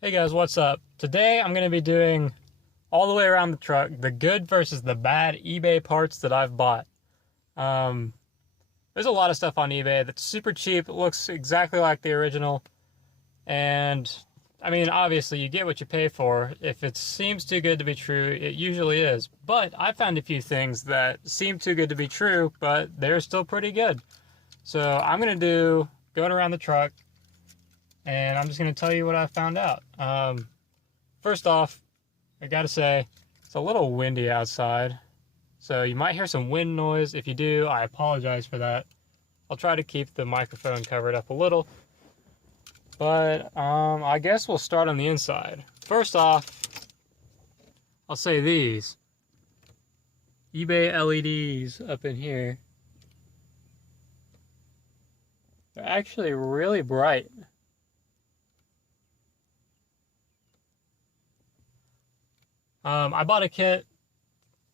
Hey guys, what's up? Today I'm going to be doing all the way around the truck, the good versus the bad eBay parts that I've bought. Um, there's a lot of stuff on eBay that's super cheap. It looks exactly like the original. And I mean, obviously you get what you pay for. If it seems too good to be true, it usually is. But I found a few things that seem too good to be true, but they're still pretty good. So I'm going to do going around the truck, and I'm just going to tell you what I found out. First off, I gotta say, it's a little windy outside, so you might hear some wind noise. If you do, I apologize for that. I'll try to keep the microphone covered up a little, but I guess we'll start on the inside. First off, I'll say these eBay LEDs up in here. They're actually really bright. I bought a kit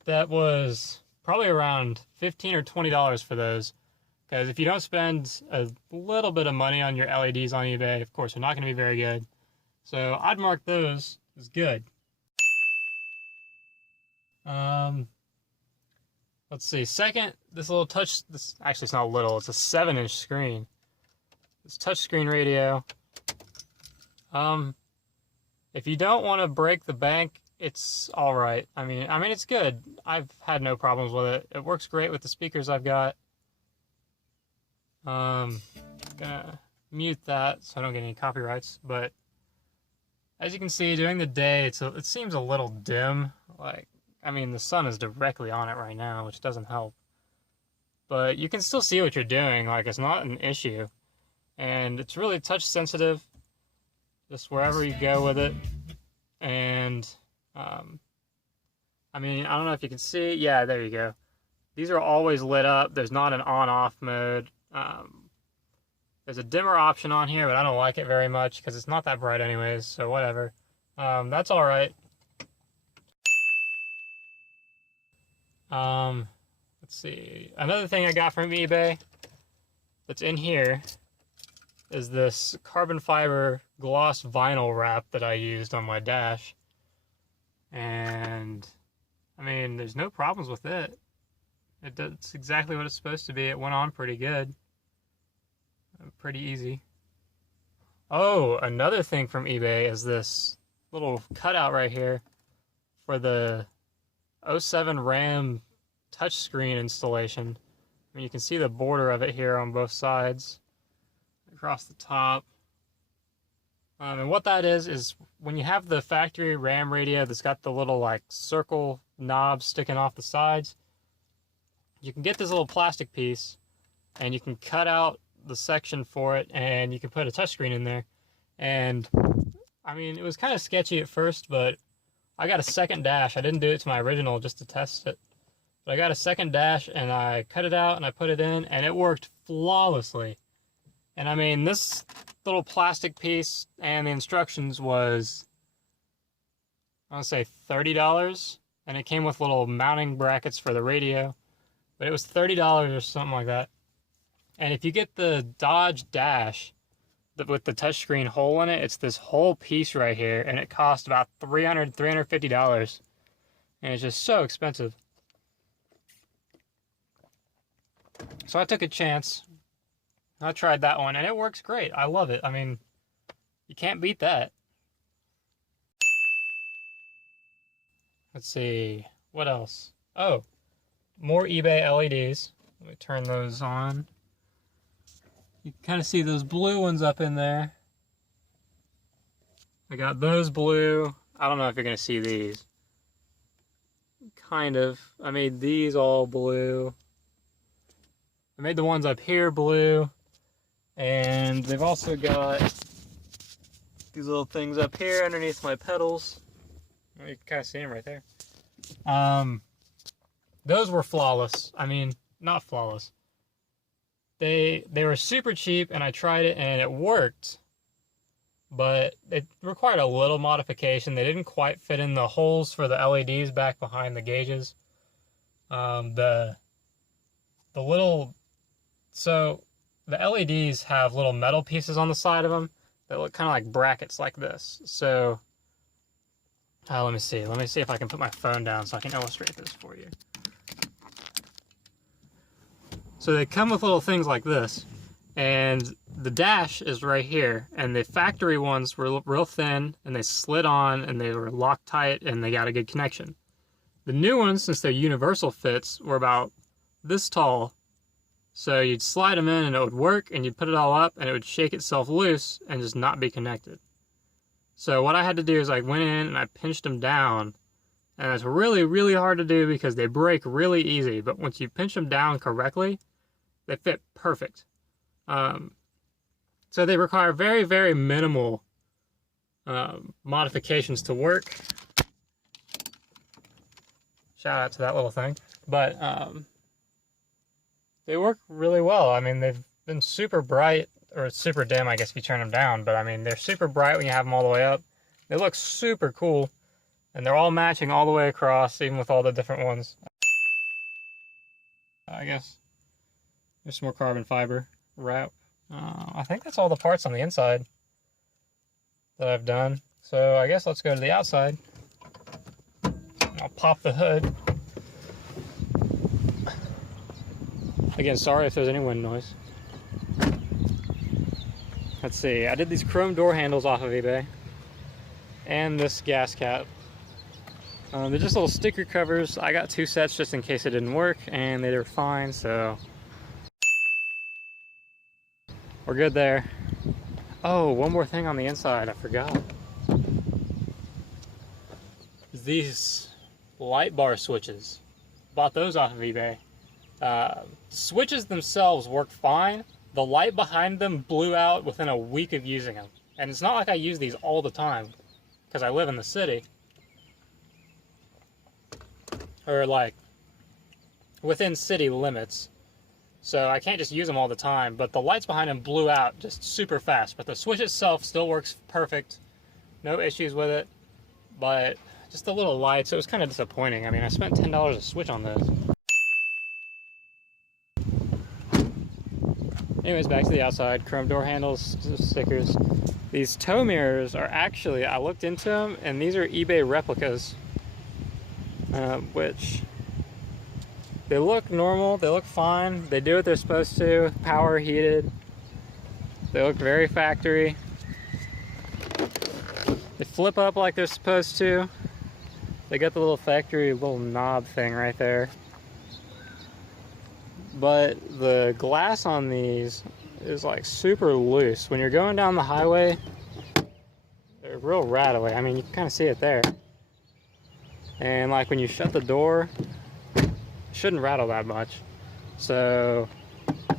that was probably around $15 or $20 for those. Because if you don't spend a little bit of money on your LEDs on eBay, of course, they're not going to be very good. So I'd mark those as good. Let's see. Second, this little this actually it's not little, it's a 7-inch screen. This touchscreen radio. If you don't want to break the bank, it's all right. I mean, it's good. I've had no problems with it. It works great with the speakers I've got. Gonna mute that so I don't get any copyrights. But as you can see, during the day, it seems a little dim. The sun is directly on it right now, which doesn't help. But you can still see what you're doing. It's not an issue, and it's really touch sensitive. Just wherever you go with it, and I don't know if you can see. Yeah, there you go. These are always lit up. There's not an on-off mode. There's a dimmer option on here, but I don't like it very much because it's not that bright anyways, so whatever. That's all right. Let's see. Another thing I got from eBay that's in here is this carbon fiber gloss vinyl wrap that I used on my dash. And there's no problems with it. It's exactly what it's supposed to be. It went on pretty good. Pretty easy. Oh, another thing from eBay is this little cutout right here for the 07 RAM touchscreen installation. You can see the border of it here on both sides, across the top. And what that is when you have the factory RAM radio that's got the little circle knobs sticking off the sides, you can get this little plastic piece and you can cut out the section for it and you can put a touchscreen in there. And it was kind of sketchy at first, but I got a second dash. I didn't do it to my original just to test it, but I got a second dash and I cut it out and I put it in and it worked flawlessly. And this little plastic piece and the instructions was, I want to say $30, and it came with little mounting brackets for the radio, but it was $30 or something like that. And if you get the Dodge Dash with the touchscreen hole in it, it's this whole piece right here, and it cost about $350, and it's just so expensive. So I took a chance. I tried that one, and it works great. I love it. You can't beat that. Let's see. What else? Oh, more eBay LEDs. Let me turn those on. You can kind of see those blue ones up in there. I got those blue. I don't know if you're going to see these. Kind of. I made these all blue. I made the ones up here blue. And they've also got these little things up here underneath my pedals. You can kind of see them right there. Those were flawless. Not flawless. They were super cheap, and I tried it, and it worked. But it required a little modification. They didn't quite fit in the holes for the LEDs back behind the gauges. The LEDs have little metal pieces on the side of them, that look kind of like brackets like this. So, let me see. Let me see if I can put my phone down so I can illustrate this for you. So they come with little things like this, and the dash is right here, and the factory ones were real thin, and they slid on, and they were locked tight, and they got a good connection. The new ones, since they're universal fits, were about this tall, so you'd slide them in and it would work, and you'd put it all up, and it would shake itself loose and just not be connected. So what I had to do is I went in and I pinched them down, and it's really, really hard to do because they break really easy, but once you pinch them down correctly, they fit perfect. So they require very, very minimal modifications to work. Shout out to that little thing. But they work really well. I mean, they've been super bright, or super dim, I guess, if you turn them down. But I mean, they're super bright when you have them all the way up. They look super cool. And they're all matching all the way across, even with all the different ones. I guess there's some more carbon fiber wrap. I think that's all the parts on the inside that I've done. So I guess let's go to the outside. I'll pop the hood. Again, sorry if there's any wind noise. Let's see, I did these chrome door handles off of eBay. And this gas cap. They're just little sticker covers. I got 2 sets just in case it didn't work, and they were fine, so we're good there. Oh, one more thing on the inside, I forgot. These light bar switches. Bought those off of eBay. Switches themselves work fine. The light behind them blew out within a week of using them. And it's not like I use these all the time, because I live in the city. Or like within city limits, so I can't just use them all the time. But the lights behind them blew out just super fast, but the switch itself still works perfect, no issues with it. But just the little lights, it was kind of disappointing. I mean, I spent $10 a switch on this. Anyways, back to the outside. Chrome door handles, stickers. These tow mirrors are actually, I looked into them, and these are eBay replicas. Which they look normal, they look fine, they do what they're supposed to, power heated, they look very factory, they flip up like they're supposed to, they got the little factory little knob thing right there, but the glass on these is like super loose. When you're going down the highway, they're real rattly. I mean, you can kind of see it there. And like when you shut the door, it shouldn't rattle that much. So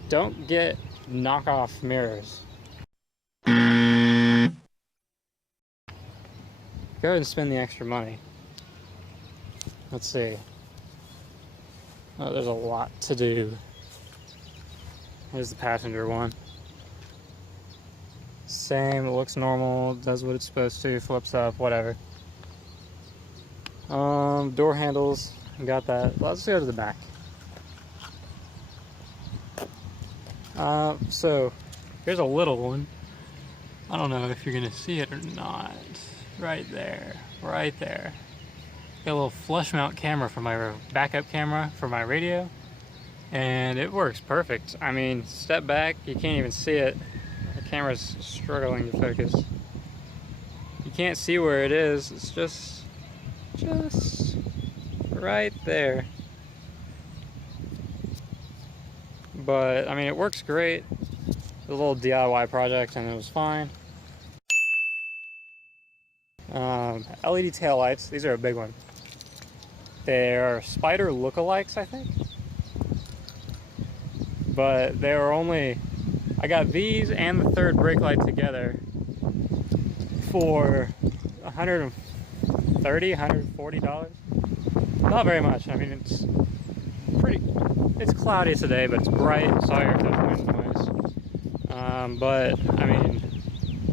don't get knockoff mirrors. Go ahead and spend the extra money. Let's see. Oh, there's a lot to do. Here's the passenger one. Same, it looks normal, does what it's supposed to, flips up, whatever. Door handles, got that. Let's go to the back. So here's a little one. I don't know if you're gonna see it or not. Right there, right there. Got a little flush mount camera for my backup camera for my radio, and it works perfect. I mean, step back, you can't even see it. The camera's struggling to focus. You can't see where it is. It's just right there. But I mean, it works great. A little DIY project, and it was fine. LED taillights. These are a big one. They're Spider lookalikes, I think. But they were only, I got these and the third brake light together for $130, $140. Not very much. I mean, it's cloudy today, but it's bright. Sorry if there's wind noise. But I mean,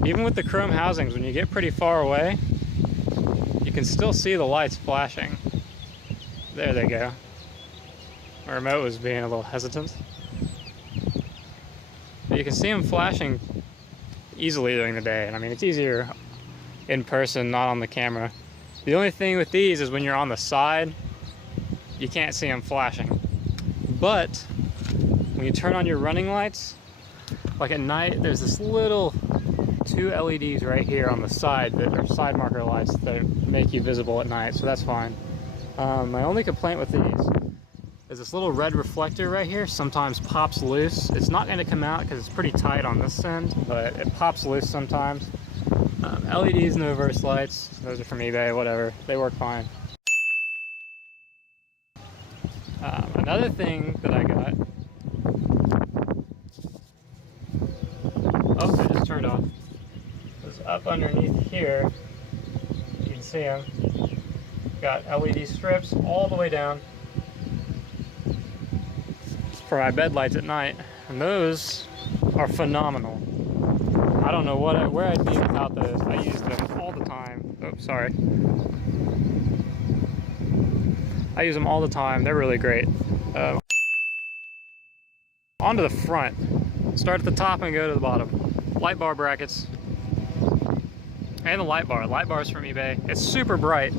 even with the chrome housings, when you get pretty far away, you can still see the lights flashing. There they go. My remote was being a little hesitant. But you can see them flashing easily during the day. And I mean, it's easier in person, not on the camera. The only thing with these is when you're on the side, you can't see them flashing. But when you turn on your running lights, like at night, there's this little 2 LEDs right here on the side that are side marker lights that make you visible at night, so that's fine. My only complaint with these is this little red reflector right here sometimes pops loose. It's not going to come out because it's pretty tight on this end, but it pops loose sometimes. LEDs, no reverse lights, those are from eBay, whatever, they work fine. Another thing that I got, oh, I just turned off, was up underneath here. You can see them. Got LED strips all the way down for my bed lights at night, and those are phenomenal. I don't know where I'd be without those. I use them all the time. Oops, sorry. I use them all the time. They're really great. Onto the front. Start at the top and go to the bottom. Light bar brackets. And the light bar. Light bar's from eBay. It's super bright.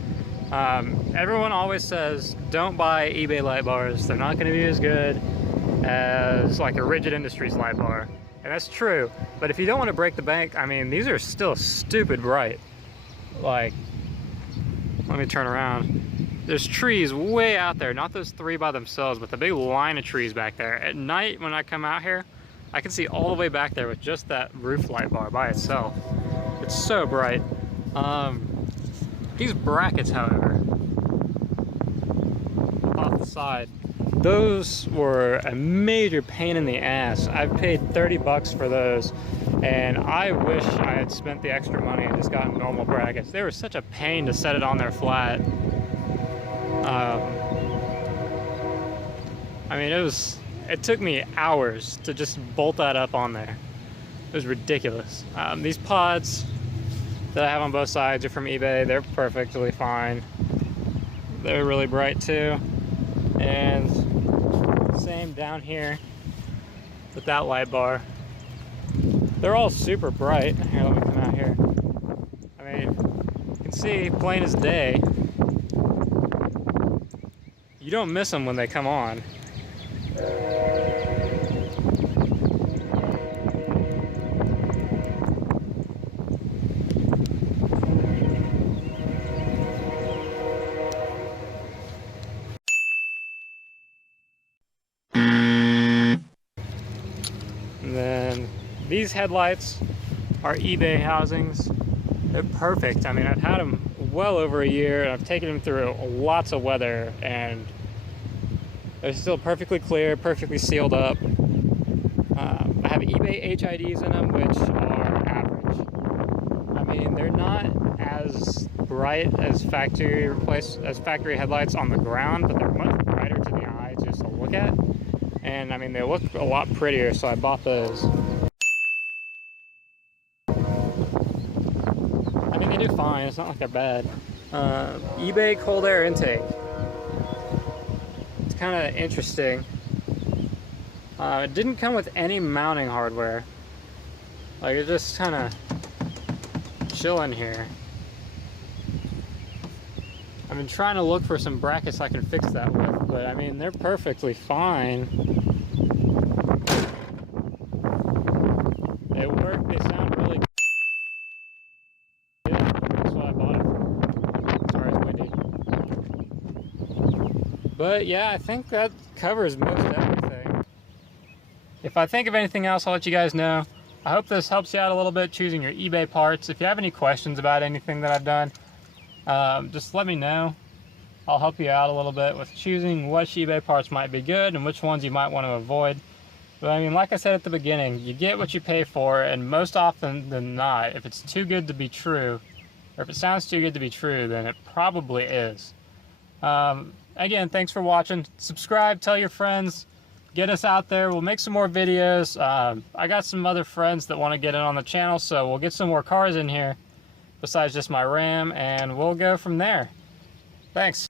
Everyone always says, don't buy eBay light bars. They're not going to be as good as like a Rigid Industries light bar. And that's true. But if you don't want to break the bank, I mean, these are still stupid bright. Like, let me turn around. There's trees way out there, not those 3 by themselves, but the big line of trees back there. At night, when I come out here, I can see all the way back there with just that roof light bar by itself. It's so bright. These brackets, however, off the side, those were a major pain in the ass. I've paid 30 bucks for those, and I wish I had spent the extra money and just gotten normal brackets. They were such a pain to set it on there flat. I mean, it took me hours to just bolt that up on there. It was ridiculous. These pods that I have on both sides are from eBay. They're perfectly fine. They're really bright too. And same down here with that light bar. They're all super bright. Here, let me come out here. I mean, you can see plain as day. You don't miss them when they come on. And then these headlights are eBay housings. They're perfect. I mean, I've had them well over a year, and I've taken them through lots of weather, and they're still perfectly clear, perfectly sealed up. I have eBay HIDs in them, which are average. I mean, they're not as bright as factory headlights on the ground, but they're much brighter to the eye just to look at. And I mean, they look a lot prettier, so I bought those. I mean, they do fine. It's not like they're bad. eBay cold air intake. It's kind of interesting. It didn't come with any mounting hardware. Like, it's just kind of chilling here. I've been trying to look for some brackets I can fix that with, but I mean, they're perfectly fine. They work, they sound really good. That's what I bought it for. Sorry, it's windy. But yeah, I think that covers most everything. If I think of anything else, I'll let you guys know. I hope this helps you out a little bit choosing your eBay parts. If you have any questions about anything that I've done, just let me know. I'll help you out a little bit with choosing which eBay parts might be good and which ones you might want to avoid. But I mean, like I said at the beginning, you get what you pay for, and most often than not, if it's too good to be true, or if it sounds too good to be true, then it probably is. Again, thanks for watching. Subscribe, tell your friends, get us out there. We'll make some more videos. I got some other friends that want to get in on the channel, so we'll get some more cars in here besides just my Ram, and we'll go from there. Thanks.